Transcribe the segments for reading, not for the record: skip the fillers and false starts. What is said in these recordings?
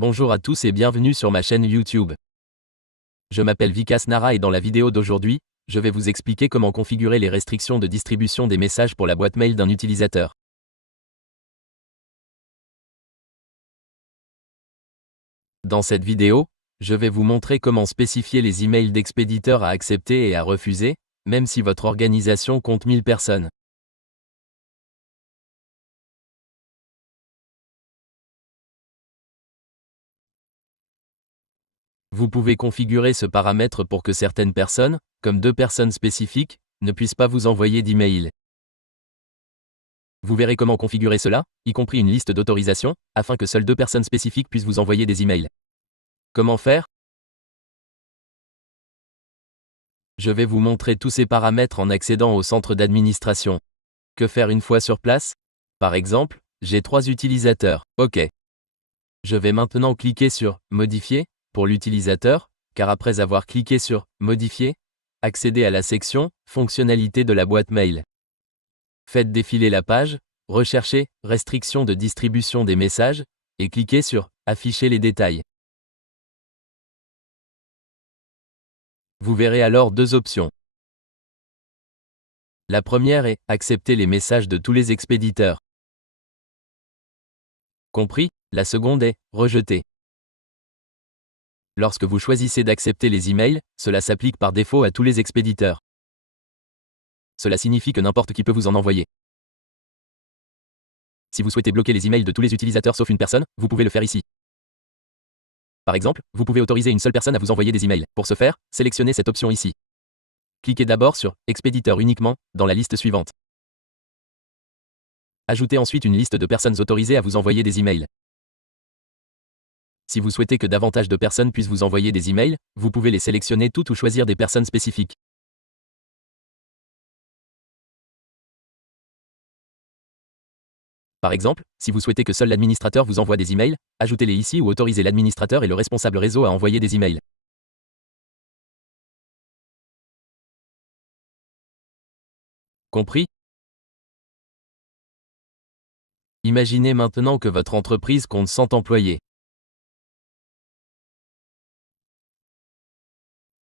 Bonjour à tous et bienvenue sur ma chaîne YouTube. Je m'appelle Vikas Nara et dans la vidéo d'aujourd'hui, je vais vous expliquer comment configurer les restrictions de distribution des messages pour la boîte mail d'un utilisateur. Dans cette vidéo, je vais vous montrer comment spécifier les emails d'expéditeurs à accepter et à refuser, même si votre organisation compte 1000 personnes. Vous pouvez configurer ce paramètre pour que certaines personnes, comme 2 personnes spécifiques, ne puissent pas vous envoyer d'email. Vous verrez comment configurer cela, y compris une liste d'autorisation, afin que seules 2 personnes spécifiques puissent vous envoyer des emails. Comment faire? Je vais vous montrer tous ces paramètres en accédant au centre d'administration. Que faire une fois sur place? Par exemple, j'ai 3 utilisateurs. OK. Je vais maintenant cliquer sur « Modifier » pour l'utilisateur, car après avoir cliqué sur « Modifier », accédez à la section « Fonctionnalités de la boîte mail ». Faites défiler la page, recherchez « Restriction de distribution des messages » et cliquez sur « Afficher les détails ». Vous verrez alors 2 options. La première est « Accepter les messages de tous les expéditeurs ». Compris? La seconde est « Rejeter ». Lorsque vous choisissez d'accepter les emails, cela s'applique par défaut à tous les expéditeurs. Cela signifie que n'importe qui peut vous en envoyer. Si vous souhaitez bloquer les emails de tous les utilisateurs sauf une personne, vous pouvez le faire ici. Par exemple, vous pouvez autoriser une seule personne à vous envoyer des emails. Pour ce faire, sélectionnez cette option ici. Cliquez d'abord sur « Expéditeur uniquement » dans la liste suivante. Ajoutez ensuite une liste de personnes autorisées à vous envoyer des emails. Si vous souhaitez que davantage de personnes puissent vous envoyer des emails, vous pouvez les sélectionner toutes ou choisir des personnes spécifiques. Par exemple, si vous souhaitez que seul l'administrateur vous envoie des emails, ajoutez-les ici ou autorisez l'administrateur et le responsable réseau à envoyer des emails. Compris? Imaginez maintenant que votre entreprise compte 100 employés.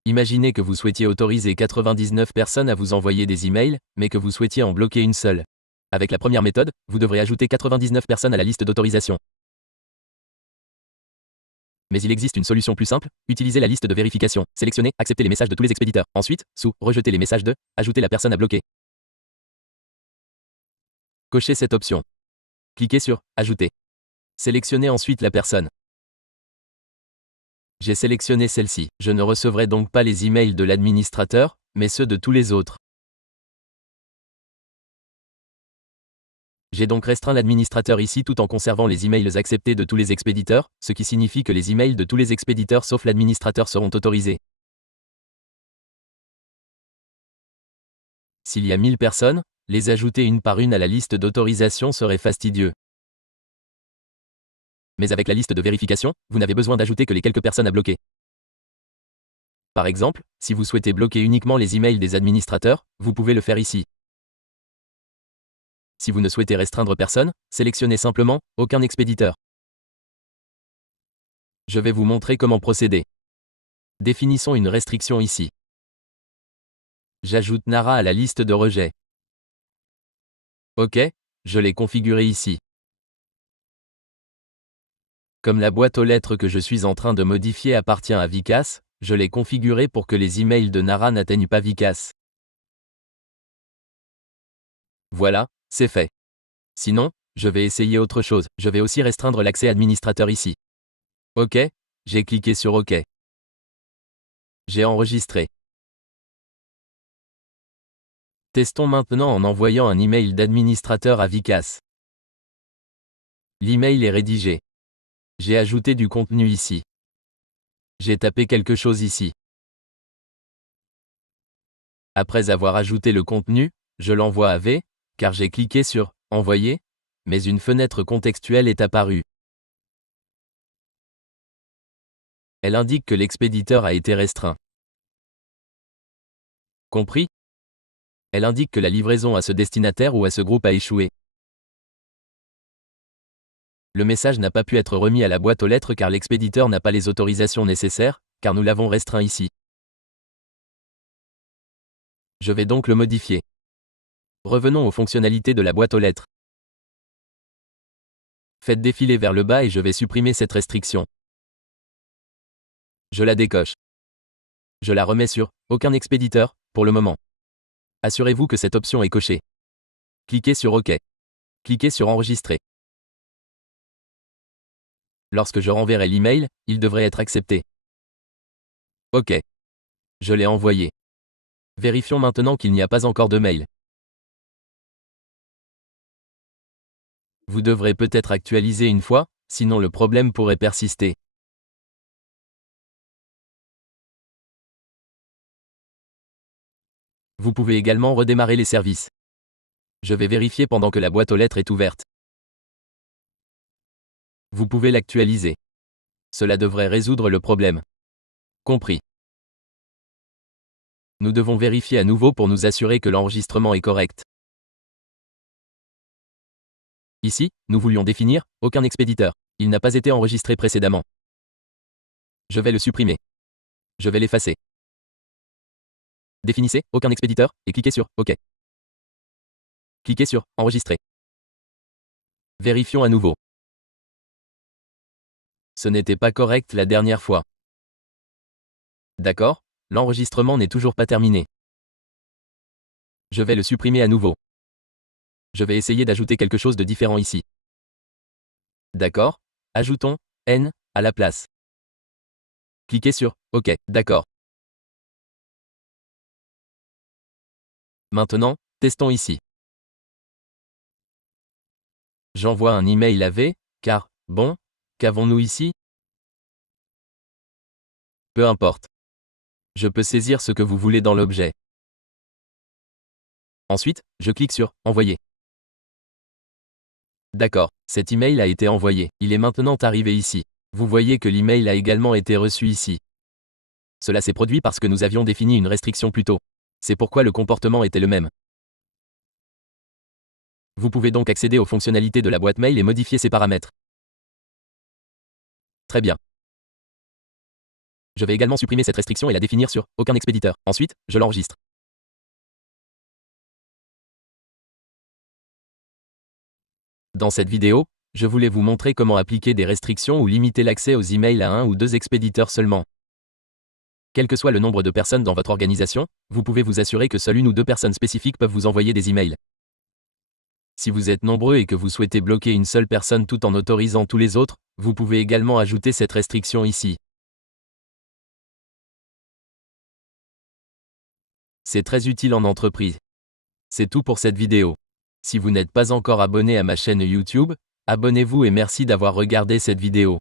Imaginez que vous souhaitiez autoriser 99 personnes à vous envoyer des emails, mais que vous souhaitiez en bloquer une seule. Avec la première méthode, vous devrez ajouter 99 personnes à la liste d'autorisation. Mais il existe une solution plus simple, utilisez la liste de vérification. Sélectionnez « Accepter les messages de tous les expéditeurs ». Ensuite, sous « Rejeter les messages de », ajoutez la personne à bloquer. Cochez cette option. Cliquez sur « Ajouter ». Sélectionnez ensuite la personne. J'ai sélectionné celle-ci. Je ne recevrai donc pas les emails de l'administrateur, mais ceux de tous les autres. J'ai donc restreint l'administrateur ici tout en conservant les emails acceptés de tous les expéditeurs, ce qui signifie que les emails de tous les expéditeurs sauf l'administrateur seront autorisés. S'il y a 1000 personnes, les ajouter une par une à la liste d'autorisation serait fastidieux. Mais avec la liste de vérification, vous n'avez besoin d'ajouter que les quelques personnes à bloquer. Par exemple, si vous souhaitez bloquer uniquement les emails des administrateurs, vous pouvez le faire ici. Si vous ne souhaitez restreindre personne, sélectionnez simplement « Aucun expéditeur ». Je vais vous montrer comment procéder. Définissons une restriction ici. J'ajoute Nara à la liste de rejet. OK, je l'ai configuré ici. Comme la boîte aux lettres que je suis en train de modifier appartient à Vikas, je l'ai configuré pour que les emails de Nara n'atteignent pas Vikas. Voilà, c'est fait. Sinon, je vais essayer autre chose. Je vais aussi restreindre l'accès administrateur ici. OK, j'ai cliqué sur OK. J'ai enregistré. Testons maintenant en envoyant un email d'administrateur à Vikas. L'email est rédigé. J'ai ajouté du contenu ici. J'ai tapé quelque chose ici. Après avoir ajouté le contenu, je l'envoie à V, car j'ai cliqué sur « Envoyer », mais une fenêtre contextuelle est apparue. Elle indique que l'expéditeur a été restreint. Compris? Elle indique que la livraison à ce destinataire ou à ce groupe a échoué. Le message n'a pas pu être remis à la boîte aux lettres car l'expéditeur n'a pas les autorisations nécessaires, car nous l'avons restreint ici. Je vais donc le modifier. Revenons aux fonctionnalités de la boîte aux lettres. Faites défiler vers le bas et je vais supprimer cette restriction. Je la décoche. Je la remets sur « Aucun expéditeur » pour le moment. Assurez-vous que cette option est cochée. Cliquez sur OK. Cliquez sur Enregistrer. Lorsque je renverrai l'email, il devrait être accepté. OK. Je l'ai envoyé. Vérifions maintenant qu'il n'y a pas encore de mail. Vous devrez peut-être actualiser une fois, sinon le problème pourrait persister. Vous pouvez également redémarrer les services. Je vais vérifier pendant que la boîte aux lettres est ouverte. Vous pouvez l'actualiser. Cela devrait résoudre le problème. Compris. Nous devons vérifier à nouveau pour nous assurer que l'enregistrement est correct. Ici, nous voulions définir « Aucun expéditeur ». Il n'a pas été enregistré précédemment. Je vais le supprimer. Je vais l'effacer. Définissez « Aucun expéditeur » et cliquez sur « OK ». Cliquez sur « Enregistrer ». Vérifions à nouveau. Ce n'était pas correct la dernière fois. D'accord, l'enregistrement n'est toujours pas terminé. Je vais le supprimer à nouveau. Je vais essayer d'ajouter quelque chose de différent ici. D'accord, ajoutons « N » à la place. Cliquez sur « OK », d'accord. Maintenant, testons ici. J'envoie un email à V, car, bon, qu'avons-nous ici? Peu importe. Je peux saisir ce que vous voulez dans l'objet. Ensuite, je clique sur « Envoyer ». D'accord, cet email a été envoyé. Il est maintenant arrivé ici. Vous voyez que l'email a également été reçu ici. Cela s'est produit parce que nous avions défini une restriction plus tôt. C'est pourquoi le comportement était le même. Vous pouvez donc accéder aux fonctionnalités de la boîte mail et modifier ses paramètres. Très bien. Je vais également supprimer cette restriction et la définir sur « Aucun expéditeur ». Ensuite, je l'enregistre. Dans cette vidéo, je voulais vous montrer comment appliquer des restrictions ou limiter l'accès aux emails à 1 ou 2 expéditeurs seulement. Quel que soit le nombre de personnes dans votre organisation, vous pouvez vous assurer que seule 1 ou 2 personnes spécifiques peuvent vous envoyer des emails. Si vous êtes nombreux et que vous souhaitez bloquer une seule personne tout en autorisant tous les autres, vous pouvez également ajouter cette restriction ici. C'est très utile en entreprise. C'est tout pour cette vidéo. Si vous n'êtes pas encore abonné à ma chaîne YouTube, abonnez-vous et merci d'avoir regardé cette vidéo.